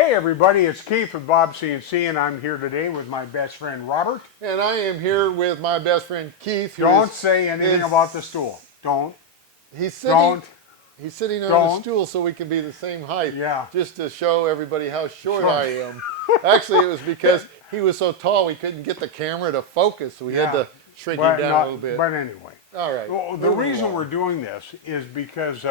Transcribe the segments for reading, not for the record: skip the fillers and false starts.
Hey everybody, it's Keith with BobsCNC, and I'm here today with my best friend Robert. And I am here with my best friend Keith. Don't say anything about the stool. Don't. He's sitting on Don't. the stool so we can be the same height. Yeah. Just to show everybody how short I am. Actually, it was because he was so tall we couldn't get the camera to focus, so we had to shrink him down a little bit. But anyway. All right. Well, the reason we're doing this is because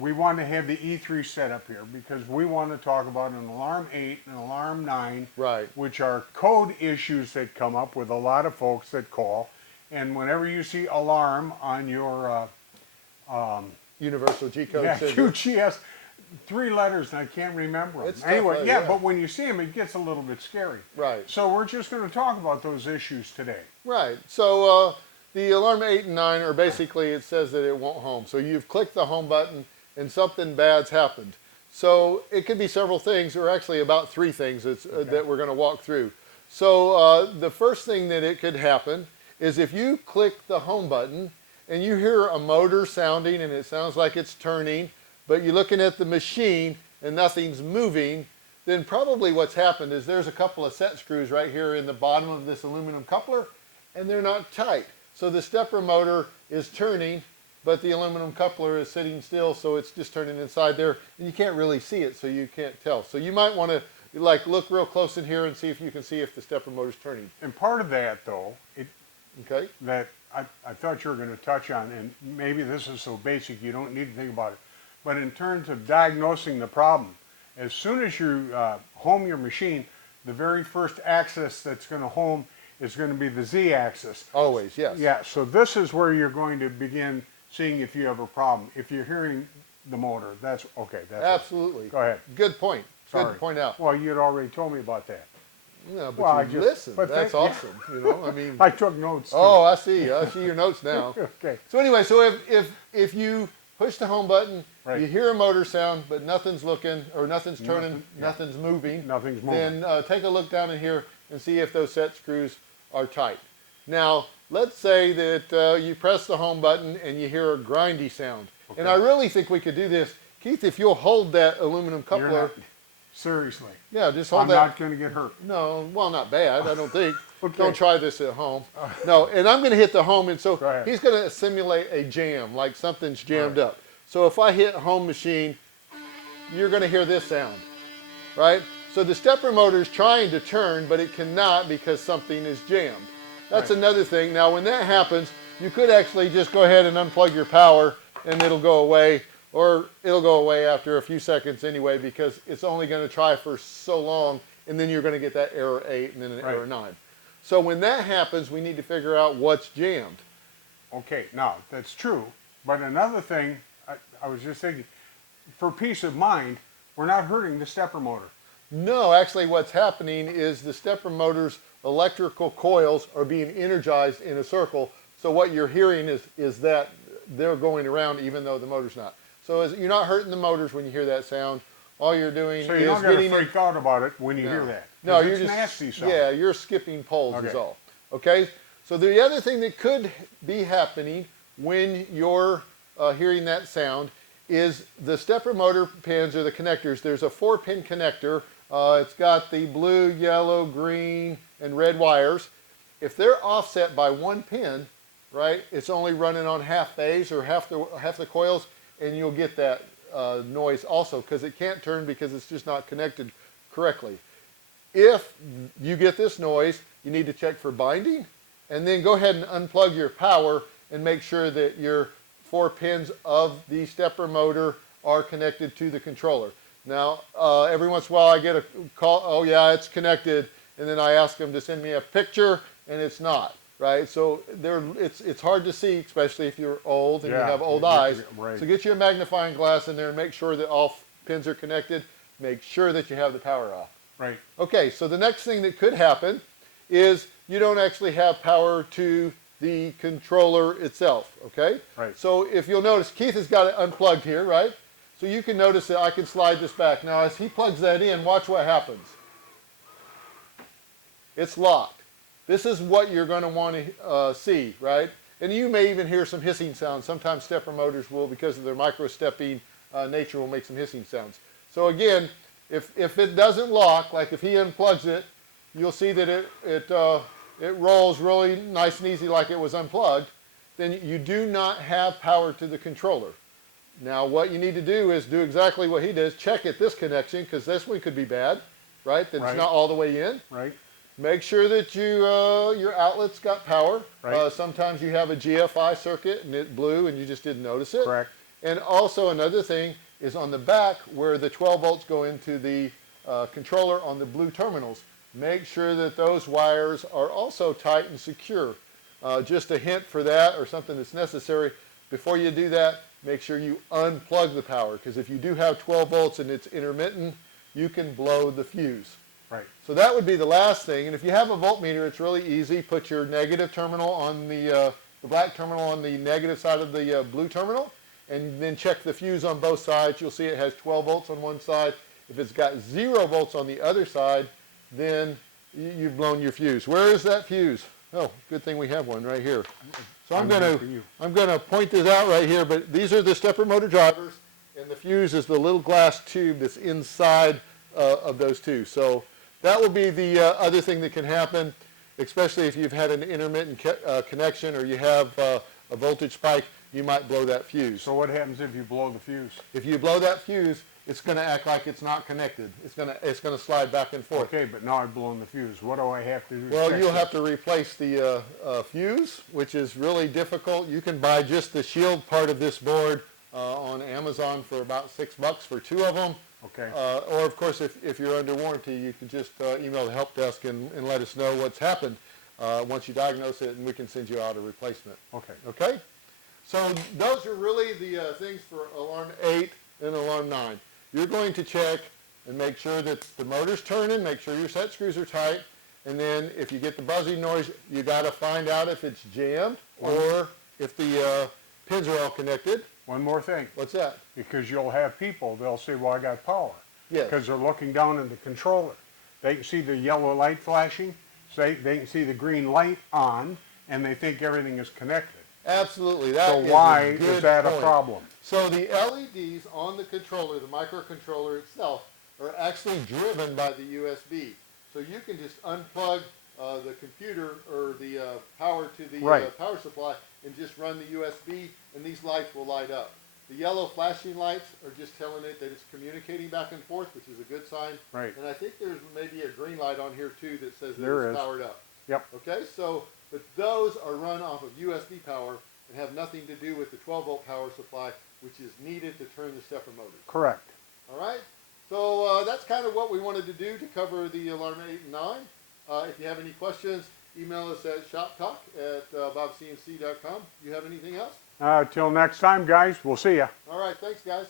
we want to have the E3 set up here because we want to talk about an Alarm 8 and an Alarm 9, right, which are code issues that come up with a lot of folks that call. And whenever you see alarm on your Universal G-code QGS, 3 letters, and I can't remember them. Anyway, yeah, but when you see them, it gets a little bit scary. Right. So we're just going to talk about those issues today. Right. So the Alarm 8 and 9 are basically, it says that it won't home. So you've clicked the home button and something bad's happened. So it could be several things, or actually about 3 things that we're going to walk through. So the first thing that it could happen is if you click the home button and you hear a motor sounding and it sounds like it's turning, but you're looking at the machine and nothing's moving, then probably what's happened is there's a couple of set screws right here in the bottom of this aluminum coupler and they're not tight. So the stepper motor is turning, but the aluminum coupler is sitting still, so it's just turning inside there, and you can't really see it, so you can't tell. So you might want to look real close in here and see if you can see if the stepper motor is turning. And part of that, though, that I thought you were going to touch on, and maybe this is so basic you don't need to think about it, but in terms of diagnosing the problem, as soon as you home your machine, the very first axis that's going to home is going to be the Z-axis. Always, yes. Yeah, so this is where you're going to begin seeing if you have a problem. If you're hearing the motor, that's okay. That's absolutely. Go ahead. Good point. Sorry. Good to point out. Well, you had already told me about that. Yeah, but you listened. That's awesome. You know, I mean, I took notes. Too. Oh, I see. I see your notes now. Okay. So anyway, so if you push the home button, right, you hear a motor sound, but nothing's looking, or nothing's turning, nothing's moving. Nothing's moving. Then take a look down in here and see if those set screws are tight. Now, let's say that you press the home button and you hear a grindy sound. Okay. And I really think we could do this. Keith, if you'll hold that aluminum coupler. Seriously. Yeah, just hold that. I'm that. not going to get hurt. No, well, not bad, I don't think. Okay. Don't try this at home. No, and I'm going to hit the home, and so he's going to simulate a jam, like something's jammed up. So if I hit home machine, you're going to hear this sound, right? So the stepper motor is trying to turn, but it cannot because something is jammed. That's another thing. Now, when that happens, you could actually just go ahead and unplug your power, and it'll go away, or it'll go away after a few seconds anyway, because it's only going to try for so long, and then you're going to get that error 8 and then an error 9. So when that happens, we need to figure out what's jammed. Okay, now, that's true. But another thing, I was just thinking, for peace of mind, we're not hurting the stepper motor. No, actually what's happening is the stepper motor's electrical coils are being energized in a circle. So what you're hearing is that they're going around even though the motor's not. So you're not hurting the motors when you hear that sound. All you're doing is getting... So you don't got to freak out about it when you hear that. No, you're just... nasty sound. Yeah, you're skipping poles is all. Okay? So the other thing that could be happening when you're hearing that sound is the stepper motor pins, or the connectors. There's a 4-pin connector. It's got the blue, yellow, green, and red wires. If they're offset by 1 pin, right, it's only running on half phase or half the coils, and you'll get that noise also because it can't turn because it's just not connected correctly. If you get this noise, you need to check for binding, and then go ahead and unplug your power and make sure that your 4 pins of the stepper motor are connected to the controller. Now, every once in a while I get a call, oh yeah, it's connected, and then I ask them to send me a picture, and it's not, right? So it's hard to see, especially if you're old and you have old eyes. Right. So get you a magnifying glass in there and make sure that all pins are connected. Make sure that you have the power off. Right. Okay, so the next thing that could happen is you don't actually have power to the controller itself, okay? Right. So if you'll notice, Keith has got it unplugged here, right? So you can notice that I can slide this back. Now as he plugs that in, watch what happens. It's locked. This is what you're going to want to see, right? And you may even hear some hissing sounds. Sometimes stepper motors will, because of their micro-stepping nature, will make some hissing sounds. So again, If it doesn't lock, like if he unplugs it, you'll see that it rolls really nice and easy like it was unplugged. Then you do not have power to the controller. Now what you need to do is do exactly what he does. Check at this connection, because this one could be bad, right? That it's not all the way in. Right. Make sure that your outlet's got power. Right. Sometimes you have a GFI circuit and it blew and you just didn't notice it. Correct. And also another thing is on the back where the 12 volts go into the controller on the blue terminals. Make sure that those wires are also tight and secure. Just a hint for that, or something that's necessary. Before you do that, make sure you unplug the power, because if you do have 12 volts and it's intermittent, you can blow the fuse. Right. So that would be the last thing. And if you have a voltmeter, it's really easy. Put your negative terminal on the black terminal on the negative side of the blue terminal, and then check the fuse on both sides. You'll see it has 12 volts on one side. If it's got 0 volts on the other side, then you've blown your fuse. Where is that fuse? Oh, good thing we have one right here. So I'm going to point this out right here, but these are the stepper motor drivers, and the fuse is the little glass tube that's inside of those two. So that will be the other thing that can happen, especially if you've had an intermittent connection or you have a voltage spike. You might blow that fuse. So what happens if you blow the fuse? If you blow that fuse, it's going to act like it's not connected. It's going to slide back and forth. Okay, but now I've blown the fuse. What do I have to do? Well, you'll have to replace the fuse, which is really difficult. You can buy just the shield part of this board on Amazon for about $6 for 2 of them. Okay. Or of course, if you're under warranty, you can just email the help desk and let us know what's happened once you diagnose it, and we can send you out a replacement. Okay. Okay? So those are really the things for alarm 8 and alarm 9. You're going to check and make sure that the motor's turning, make sure your set screws are tight, and then if you get the buzzing noise, you got to find out if it's jammed or if the pins are all connected. One more thing. What's that? Because you'll have people, they'll say, well, I got power. Yes. Because they're looking down at the controller. They can see the yellow light flashing, they can see the green light on, and they think everything is connected. Absolutely. So why is that a problem? So the LEDs on the controller, the microcontroller itself, are actually driven by the USB. So you can just unplug the computer or the power to the power supply and just run the USB, and these lights will light up. The yellow flashing lights are just telling it that it's communicating back and forth, which is a good sign. Right. And I think there's maybe a green light on here too that says that it's powered up. Yep. Okay, so but those are run off of USB power and have nothing to do with the 12-volt power supply, which is needed to turn the stepper motor. Correct. All right, so that's kind of what we wanted to do to cover the alarm 8 and 9. If you have any questions, email us at shoptalk@bobscnc.com. You have anything else? Till next time, guys. We'll see ya. All right, thanks, guys.